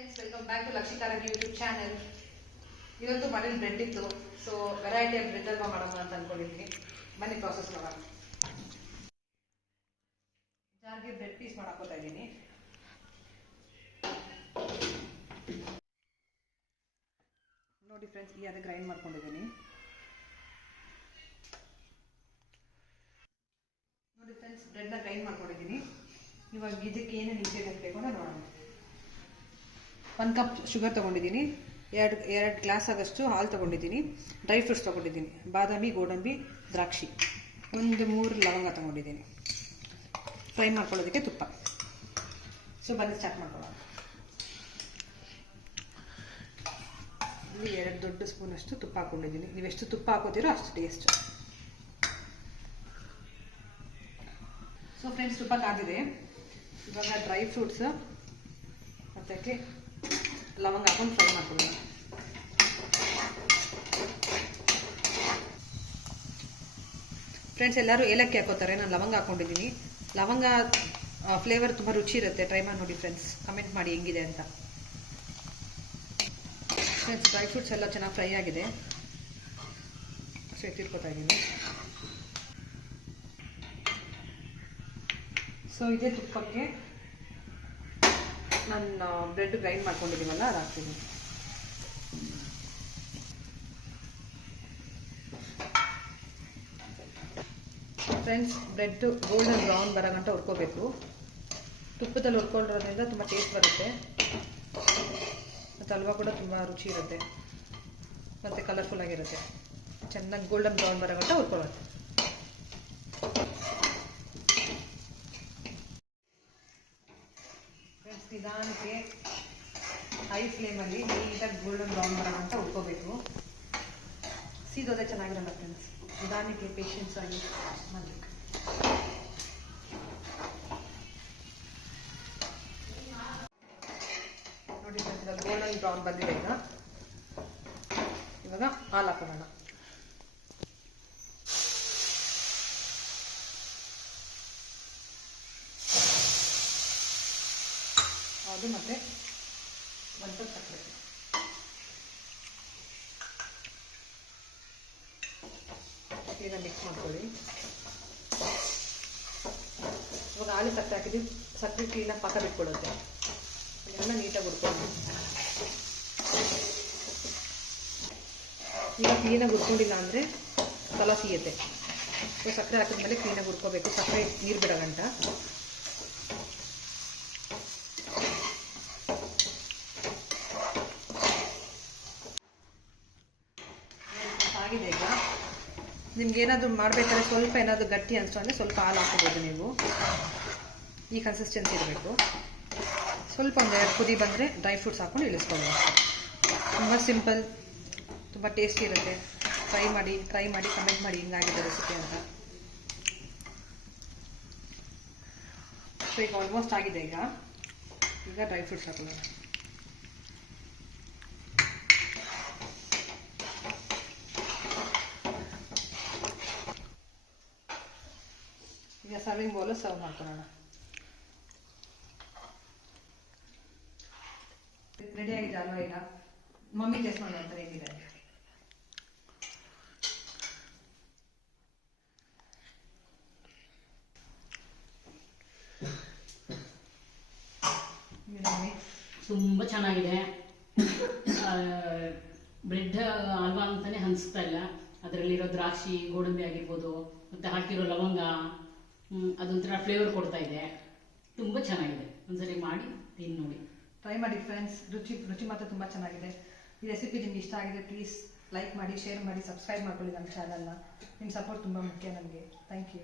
Friends welcome back to ಲಕ್ಷಿಕಾರ YouTube channel ಇವತ್ತು ಮನೇಲಿ ಬ್ರೆಡ್ ಇತ್ತು. ಸೊ ವೆರೈಟಿ ಆಫ್ ಬ್ರೆಡ್ ಮಾಡೋಣ ಅಂತ ಅನ್ಕೊಂಡಿದ್ದೀನಿ ಬನ್ನಿ ಪ್ರಾಸೆಸ್ ಮಾಡೋಣ ಜಾರ್ಗೆ ಬ್ರೆಡ್ ಪೀಸ್ ಮಾಡಾಕೋತಾ ಇದ್ದೀನಿ. ನೋಡಿ ಫ್ರೆಂಡ್ಸ್ ಈ ಅದೇ ಗ್ರೈಂಡ್ ಮಾಡ್ಕೊಂಡಿದ್ದೀನಿ. ನೋಡಿ ಫ್ರೆಂಡ್ಸ್ ಬ್ರೆಡ್ನ ಗ್ರೈಂಡ್ ಮಾಡ್ಕೊಂಡಿದ್ದೀನಿ. ಇವಾಗ ಇದಕ್ಕೆ ಏನೇನು ಇಂಗ್ರೀಡಿಯೆಂಟ್ ಬೇಕು ಅಂತ ನೋಡೋಣ. ಒಂದು ಕಪ್ ಶುಗರ್ ತೊಗೊಂಡಿದ್ದೀನಿ. ಎರಡು ಎರಡು ಗ್ಲಾಸ್ ಆದಷ್ಟು ಹಾಲು ತೊಗೊಂಡಿದ್ದೀನಿ. ಡ್ರೈ ಫ್ರೂಟ್ಸ್ ತೊಗೊಂಡಿದ್ದೀನಿ. ಬಾದಾಮಿ, ಗೋಡಂಬಿ, ದ್ರಾಕ್ಷಿ. ಒಂದು, ಮೂರು ಲವಂಗ ತೊಗೊಂಡಿದ್ದೀನಿ. ಫ್ರೈ ಮಾಡ್ಕೊಳ್ಳೋದಕ್ಕೆ ತುಪ್ಪ. ಸೊ ಬನ್ನಿ ಸ್ಟಾರ್ಟ್ ಮಾಡ್ಕೊಳ್ಳೋಣ. ಇಲ್ಲಿ ಎರಡು ದೊಡ್ಡ ಸ್ಪೂನಷ್ಟು ತುಪ್ಪ ಹಾಕೊಂಡಿದ್ದೀನಿ. ನೀವು ಎಷ್ಟು ತುಪ್ಪ ಹಾಕೋತೀರೋ ಅಷ್ಟು ಟೇಸ್ಟ್ ಸೊ ಫ್ರೆಂಡ್ಸ್ ತುಪ್ಪ ಕಾದಿದೆ. ಇವಾಗ ಡ್ರೈ ಫ್ರೂಟ್ಸ್, ಮತ್ತೆ ಲವಂಗ ಹಾಕೊಂಡು ಫ್ರೈ ಮಾಡ್ಕೊಳ್ಳೋಣ ಫ್ರೆಂಡ್ಸ್ ಎಲ್ಲರೂ ಏಲಕ್ಕಿ ಹಾಕೋತಾರೆ ನಾನು ಲವಂಗ ಹಾಕೊಂಡಿದ್ದೀನಿ ಲವಂಗ ಫ್ಲೇವರ್ ತುಂಬ ರುಚಿ ಇರುತ್ತೆ. ಟ್ರೈ ಮಾಡಿ ನೋಡಿ ಫ್ರೆಂಡ್ಸ್ ಕಮೆಂಟ್ ಮಾಡಿ ಹೆಂಗಿದೆ ಅಂತ. ಫ್ರೆಂಡ್ಸ್ ಡ್ರೈ ಫ್ರೂಟ್ಸ್ ಎಲ್ಲ ಚೆನ್ನಾಗಿ ಫ್ರೈ ಆಗಿದೆ. ಸೊ ಎತ್ತಿಟ್ಕೋತಾ ಇದ್ದೀನಿ. ಸೊ ಇದೇ ತುಪ್ಪಕ್ಕೆ ನಾನು ಬ್ರೆಡ್ ಗ್ರೈಂಡ್ ಮಾಡ್ಕೊಂಡಿದ್ದೀವಲ್ಲ, ಅದು ಹಾಕ್ತೀನಿ. ಫ್ರೆಂಡ್ಸ್ ಬ್ರೆಡ್ ಗೋಲ್ಡನ್ ಬ್ರೌನ್ ಬರೋ ಗಂಟ ಹುರ್ಕೋಬೇಕು. ತುಪ್ಪದಲ್ಲಿ ಹುರ್ಕೊಂಡಿರೋದ್ರಿಂದ ತುಂಬ ಟೇಸ್ಟ್ ಬರುತ್ತೆ. ಮತ್ತು ಹಲ್ವಾ ಕೂಡ ತುಂಬ ರುಚಿ ಇರುತ್ತೆ. ಮತ್ತು ಕಲರ್ಫುಲ್ ಆಗಿರುತ್ತೆ. ಚೆನ್ನಾಗಿ ಗೋಲ್ಡನ್ ಬ್ರೌನ್ ಬರೋ ಗಂಟ ಫ್ರೆಂಡ್ಸ್ ನಿಧಾನಕ್ಕೆ ಹೈ ಫ್ಲೇಮಲ್ಲಿ ನೀಟಾಗಿ ಗೋಲ್ಡನ್ ಬ್ರೌನ್ ಬರೋಣ ಅಂತ ಉಟ್ಕೋಬೇಕು. ಸೀದೋದೆ ಚೆನ್ನಾಗಿರಲ್ಲ ಫ್ರೆಂಡ್ಸ್ ನಿಧಾನಕ್ಕೆ ಪೇಷನ್ಸ್ ಆಗಿ ಮಾಡಬೇಕು. ನೋಡಿ ಗೋಲ್ಡನ್ ಬ್ರೌನ್ ಬಂದಿದೆ ಈಗ. ಇವಾಗ ಹಾಲು ಹಾಕೋಣ. ಅದು ಮತ್ತೆ ಸ್ವಲ್ಪ ಸಕ್ಕರೆ ಈಗ ಮಿಕ್ಸ್ ಮಾಡ್ಕೊಳ್ಳಿ. ಇವಾಗ ಹಾಲು ಸಕ್ಕರೆ ಹಾಕಿದ್ವಿ ಸಕ್ಕರೆ ಕ್ಲೀನಾಗಿ ಪಾಕ ಬಿಟ್ಕೊಳ್ಳುತ್ತೆ ಅದೆಲ್ಲ ನೀಟಾಗಿ ಹುಡ್ಕೊಂಡು ಈಗ ಕ್ಲೀನಾಗಿ ಹುಡ್ಕೊಂಡಿಲ್ಲ ಅಂದರೆ ತಲ ಸಿಗುತ್ತೆ ಸೊ ಸಕ್ಕರೆ ಹಾಕಿದ್ಮೇಲೆ ಕ್ಲೀನಾಗಿ ಹುಡ್ಕೋಬೇಕು ಸಕ್ಕರೆ ನೀರು ಬಿಡೋ ಆಗಿದೆ ಈಗ ನಿಮ್ಗೆ ಏನಾದರೂ ಮಾಡಬೇಕಾದ್ರೆ ಸ್ವಲ್ಪ ಏನಾದರೂ ಗಟ್ಟಿ ಅನಿಸ್ತು ಅಂದರೆ ಸ್ವಲ್ಪ ಹಾಲು ಹಾಕೋಬೋದು ನೀವು. ಈ ಕನ್ಸಿಸ್ಟೆನ್ಸಿ ಇರಬೇಕು. ಸ್ವಲ್ಪ ಒಂದು ಎರಡು ಕುದಿ ಬಂದರೆ ಡ್ರೈ ಫ್ರೂಟ್ಸ್ ಹಾಕೊಂಡು ಇಳಿಸ್ಕೊಬೋದು ತುಂಬ ಸಿಂಪಲ್ ತುಂಬ ಟೇಸ್ಟಿ ಇರುತ್ತೆ. ಟ್ರೈ ಮಾಡಿ ಟ್ರೈ ಮಾಡಿ ಕಮೆಂಟ್ ಮಾಡಿ ಹಿಂಗಾಗಿದೆ ರೆಸಿಪಿ ಅಂತ. ಸೊ ಈಗ ಆಲ್ಮೋಸ್ಟ್ ಆಗಿದೆ ಈಗ. ಈಗ ಡ್ರೈ ಫ್ರೂಟ್ಸ್ ಹಾಕೊಳ್ಳೋಣ. ಸರ್ವಿಂಗ್ ಬೌಲು ಸರ್ವ್ ಮಾಡ್ಕೊಳ್ಳೋಣ ರೆಡಿ ಆಗಿದೆ ಅಲ್ವಾ ಈಗ? ಮಮ್ಮಿ ಟೇಸ್ಟ್ ಮಾಡೋಣ ಅಂತ ಹೇಗಿದೆ ತುಂಬಾ ತುಂಬ ಚೆನ್ನಾಗಿದೆ ಬ್ರೆಡ್ ಹಲ್ವಾ ಅಂತಾನೆ ಅನಿಸ್ತಾ ಇಲ್ಲ. ಅದರಲ್ಲಿರೋ ದ್ರಾಕ್ಷಿ ಗೋಡಂಬಿ ಆಗಿರ್ಬೋದು ಮತ್ತೆ ಹಾಕಿರೋ ಲವಂಗ ಅದೊಂಥರ ಫ್ಲೇವರ್ ಕೊಡ್ತಾ ಇದೆ. ತುಂಬ ಚೆನ್ನಾಗಿದೆ. ಒಂದ್ಸರಿ ಮಾಡಿ ತಿಂದು ನೋಡಿ. ಟ್ರೈ ಮಾಡಿ ಫ್ರೆಂಡ್ಸ್ ರುಚಿ ರುಚಿ ಮಾತ್ರ ತುಂಬ ಚೆನ್ನಾಗಿದೆ. ಈ ರೆಸಿಪಿ ನಿಮ್ಗೆ ಇಷ್ಟ ಆಗಿದೆ ಪ್ಲೀಸ್ ಲೈಕ್ ಮಾಡಿ ಶೇರ್ ಮಾಡಿ ಸಬ್ಸ್ಕ್ರೈಬ್ ಮಾಡ್ಕೊಳ್ಳಿ ನಮ್ಮ ಚಾನಲ್ನ ನಿಮ್ಮ ಸಪೋರ್ಟ್ ತುಂಬ ಮುಖ್ಯ ನಮಗೆ. Thank you